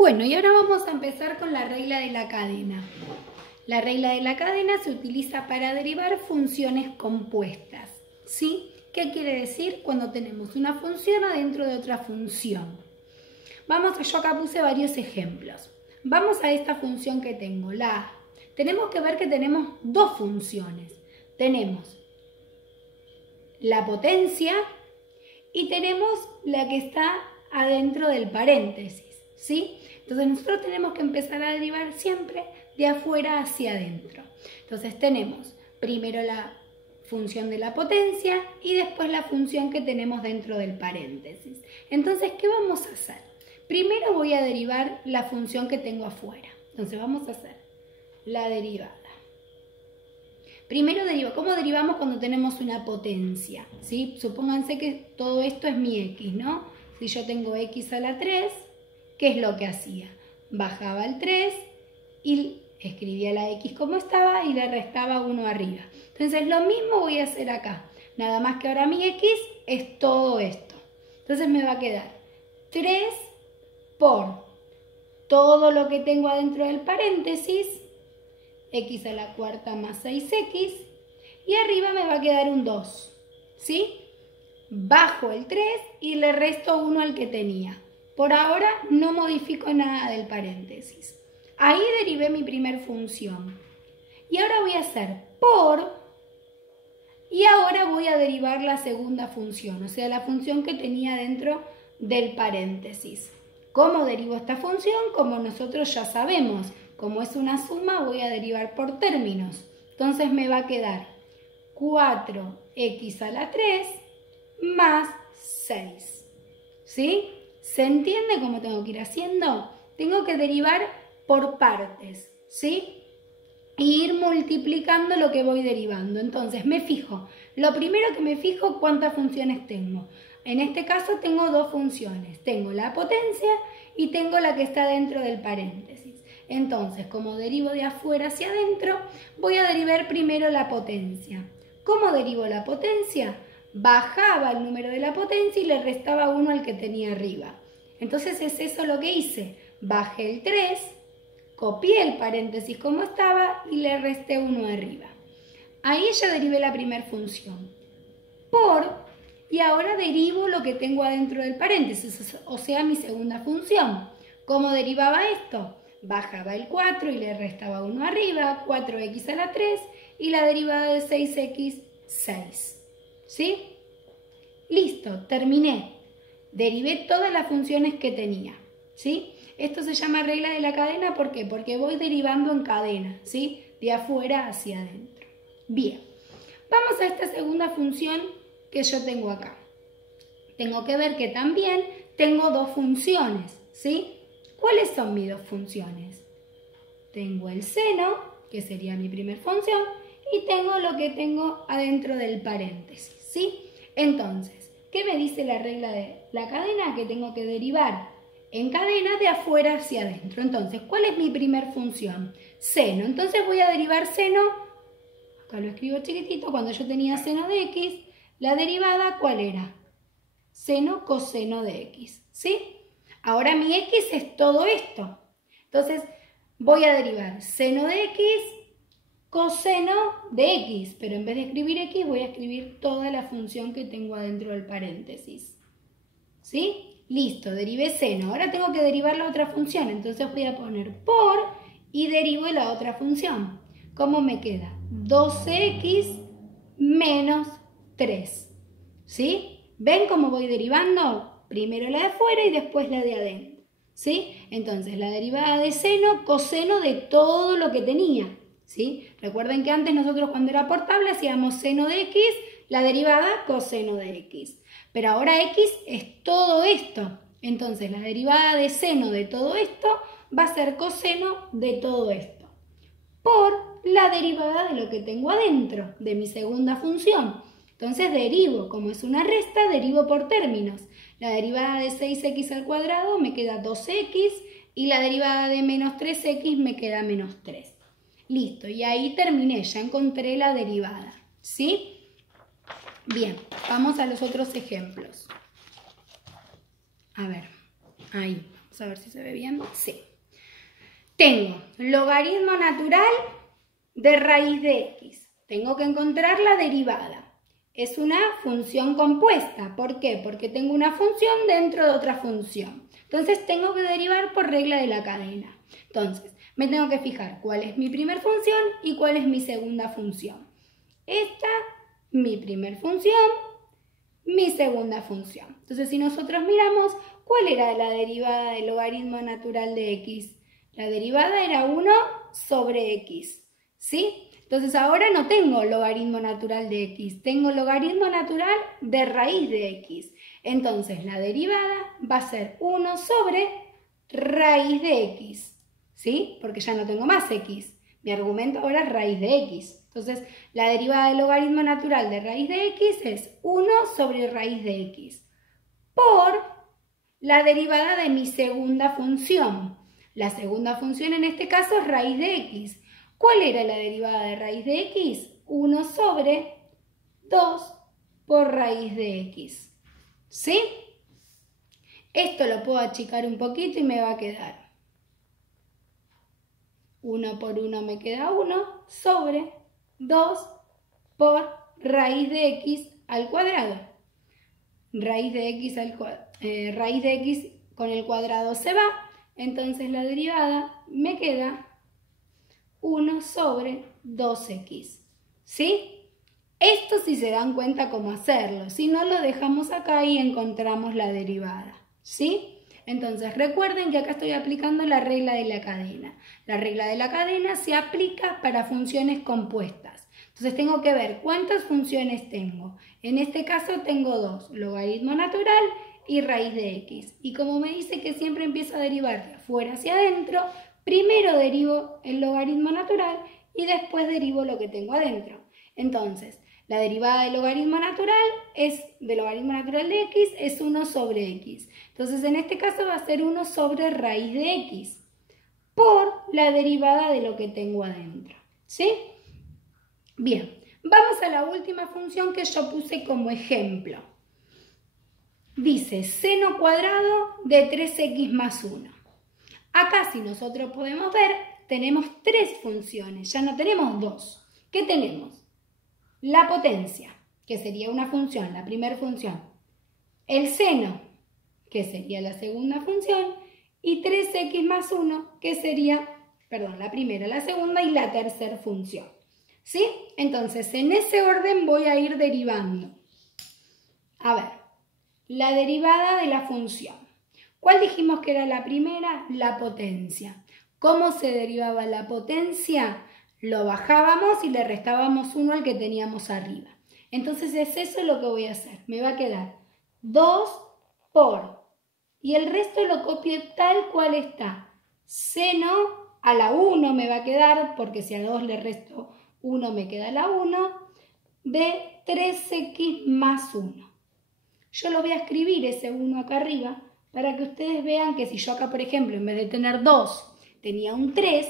Bueno, y ahora vamos a empezar con la regla de la cadena. La regla de la cadena se utiliza para derivar funciones compuestas, ¿sí? ¿Qué quiere decir? Cuando tenemos una función adentro de otra función. Yo acá puse varios ejemplos. Vamos a esta función que tengo, la A. Tenemos que ver que tenemos dos funciones. Tenemos la potencia y tenemos la que está adentro del paréntesis, ¿sí? Entonces nosotros tenemos que empezar a derivar siempre de afuera hacia adentro. Entonces tenemos primero la función de la potencia y después la función que tenemos dentro del paréntesis. Entonces, ¿qué vamos a hacer? Primero voy a derivar la función que tengo afuera. Entonces vamos a hacer la derivada. Primero ¿cómo derivamos cuando tenemos una potencia? ¿Sí? Supónganse que todo esto es mi x, ¿no? Si yo tengo x a la 3, ¿qué es lo que hacía? Bajaba el 3 y escribía la x como estaba y le restaba 1 arriba. Entonces lo mismo voy a hacer acá. Nada más que ahora mi x es todo esto. Entonces me va a quedar 3 por todo lo que tengo adentro del paréntesis, x a la cuarta más 6x, y arriba me va a quedar un 2, ¿sí? Bajo el 3 y le resto 1 al que tenía. Por ahora no modifico nada del paréntesis. Ahí derivé mi primer función. Y ahora voy a hacer por, y ahora voy a derivar la segunda función, o sea, la función que tenía dentro del paréntesis. ¿Cómo derivo esta función? Como nosotros ya sabemos, como es una suma, voy a derivar por términos. Entonces me va a quedar 4x a la 3 más 6. ¿Sí? ¿Se entiende cómo tengo que ir haciendo? Tengo que derivar por partes, ¿sí? Y ir multiplicando lo que voy derivando. Entonces me fijo. Lo primero que me fijo, ¿cuántas funciones tengo? En este caso tengo dos funciones. Tengo la potencia y tengo la que está dentro del paréntesis. Entonces, como derivo de afuera hacia adentro, voy a derivar primero la potencia. ¿Cómo derivo la potencia? Bajaba el número de la potencia y le restaba 1 al que tenía arriba. Entonces es eso lo que hice. Bajé el 3, copié el paréntesis como estaba y le resté 1 arriba. Ahí ya derivé la primera función. Y ahora derivo lo que tengo adentro del paréntesis, o sea, mi segunda función. ¿Cómo derivaba esto? Bajaba el 4 y le restaba 1 arriba, 4x a la 3 y la derivada de 6x, 6. ¿Sí? Listo, terminé. Derivé todas las funciones que tenía. ¿Sí? Esto se llama regla de la cadena, ¿por qué? Porque voy derivando en cadena, ¿sí? De afuera hacia adentro. Bien, vamos a esta segunda función que yo tengo acá. Tengo que ver que también tengo dos funciones, ¿sí? ¿Cuáles son mis dos funciones? Tengo el seno, que sería mi primera función, y tengo lo que tengo adentro del paréntesis, ¿sí? Entonces, ¿qué me dice la regla de la cadena? Que tengo que derivar en cadena de afuera hacia adentro. Entonces, ¿cuál es mi primera función? Seno. Entonces voy a derivar seno, acá lo escribo chiquitito, cuando yo tenía seno de x, la derivada, ¿cuál era? Seno coseno de x, ¿sí? Ahora mi x es todo esto. Entonces voy a derivar seno de x, coseno de x, pero en vez de escribir x voy a escribir toda la función que tengo adentro del paréntesis. ¿Sí? Listo, derivé seno. Ahora tengo que derivar la otra función, entonces voy a poner por y derivo la otra función. ¿Cómo me queda? 12x menos 3. ¿Sí? ¿Ven cómo voy derivando? Primero la de afuera y después la de adentro. ¿Sí? Entonces, la derivada de seno, coseno de todo lo que tenía. ¿Sí? Recuerden que antes nosotros cuando era por tabla hacíamos seno de x, la derivada coseno de x. Pero ahora x es todo esto. Entonces, la derivada de seno de todo esto va a ser coseno de todo esto. Por la derivada de lo que tengo adentro, de mi segunda función. Entonces derivo, como es una resta, derivo por términos. La derivada de 6x al cuadrado me queda 2x y la derivada de menos 3x me queda menos 3. Listo, y ahí terminé, ya encontré la derivada, ¿sí? Bien, vamos a los otros ejemplos. A ver, ahí, vamos Vamos a ver si se ve bien. Sí. Tengo logaritmo natural de raíz de x. Tengo que encontrar la derivada. Es una función compuesta. ¿Por qué? Porque tengo una función dentro de otra función. Entonces tengo que derivar por regla de la cadena. Entonces, me tengo que fijar cuál es mi primera función y cuál es mi segunda función. Esta, mi primera función, mi segunda función. Entonces, si nosotros miramos, ¿cuál era la derivada del logaritmo natural de x? La derivada era 1 sobre x, ¿sí? Entonces ahora no tengo logaritmo natural de x, tengo logaritmo natural de raíz de x. Entonces la derivada va a ser 1 sobre raíz de x, ¿sí? Porque ya no tengo más x. Mi argumento ahora es raíz de x. Entonces la derivada del logaritmo natural de raíz de x es 1 sobre raíz de x por la derivada de mi segunda función. La segunda función en este caso es raíz de x. ¿Cuál era la derivada de raíz de x? 1 sobre 2 por raíz de x. ¿Sí? Esto lo puedo achicar un poquito y me va a quedar 1 por 1 me queda 1 sobre 2 por raíz de x al cuadrado. Raíz de x raíz de x con el cuadrado se va, entonces la derivada me queda 1 sobre 2x, ¿sí? Esto si se dan cuenta cómo hacerlo, si no lo dejamos acá y encontramos la derivada, ¿sí? Entonces recuerden que acá estoy aplicando la regla de la cadena. La regla de la cadena se aplica para funciones compuestas. Entonces tengo que ver cuántas funciones tengo. En este caso tengo dos, logaritmo natural y raíz de x. Y como me dice que siempre empiezo a derivar de afuera hacia adentro, primero derivo el logaritmo natural y después derivo lo que tengo adentro. Entonces, la derivada del logaritmo natural de x es 1 sobre x. Entonces, en este caso va a ser 1 sobre raíz de x por la derivada de lo que tengo adentro, ¿sí? Bien, vamos a la última función que yo puse como ejemplo. Dice seno cuadrado de 3x más 1. Acá, si nosotros podemos ver, tenemos tres funciones, ya no tenemos dos. ¿Qué tenemos? La potencia, que sería una función, la primera función. El seno, que sería la segunda función. Y 3x más 1, que sería, la primera, la segunda y la tercera función. ¿Sí? Entonces, en ese orden voy a ir derivando. A ver, la derivada de la función. ¿Cuál dijimos que era la primera? La potencia. ¿Cómo se derivaba la potencia? Lo bajábamos y le restábamos 1 al que teníamos arriba. Entonces es eso lo que voy a hacer. Me va a quedar 2 por, y el resto lo copio tal cual está. Seno a la 1 me va a quedar, porque si a 2 le resto 1 me queda la 1, de 3x más 1. Yo lo voy a escribir ese 1 acá arriba, para que ustedes vean que si yo acá, por ejemplo, en vez de tener 2, tenía un 3,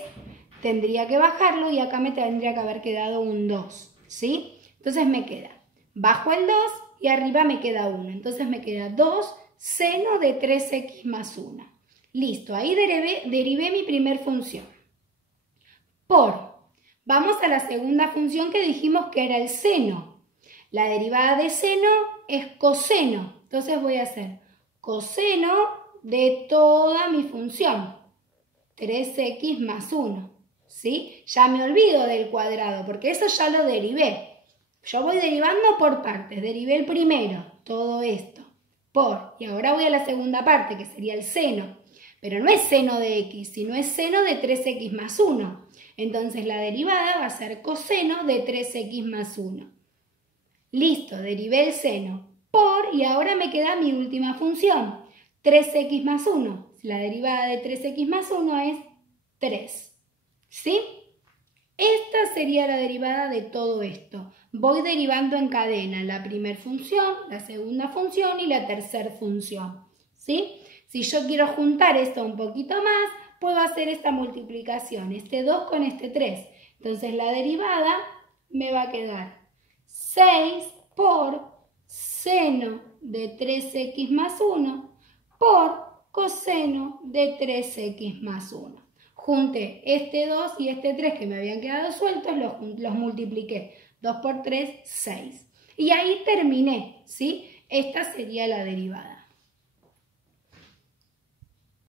tendría que bajarlo y acá me tendría que haber quedado un 2, ¿sí? Entonces me queda, bajo el 2 y arriba me queda 1. Entonces me queda 2 seno de 3x más 1. Listo, ahí derivé mi primer función. Vamos a la segunda función que dijimos que era el seno. La derivada de seno es coseno. Entonces voy a hacer coseno de toda mi función, 3x más 1, ¿sí? Ya me olvido del cuadrado, porque eso ya lo derivé. Yo voy derivando por partes, derivé el primero, todo esto, y ahora voy a la segunda parte, que sería el seno, pero no es seno de x, sino es seno de 3x más 1. Entonces la derivada va a ser coseno de 3x más 1. Listo, derivé el seno. Y ahora me queda mi última función, 3x más 1. La derivada de 3x más 1 es 3. ¿Sí? Esta sería la derivada de todo esto. Voy derivando en cadena la primera función, la segunda función y la tercera función. ¿Sí? Si yo quiero juntar esto un poquito más, puedo hacer esta multiplicación, este 2 con este 3. Entonces la derivada me va a quedar 6 por seno de 3x más 1 por coseno de 3x más 1. Junté este 2 y este 3 que me habían quedado sueltos, los multipliqué. 2 por 3, 6. Y ahí terminé, ¿sí? Esta sería la derivada.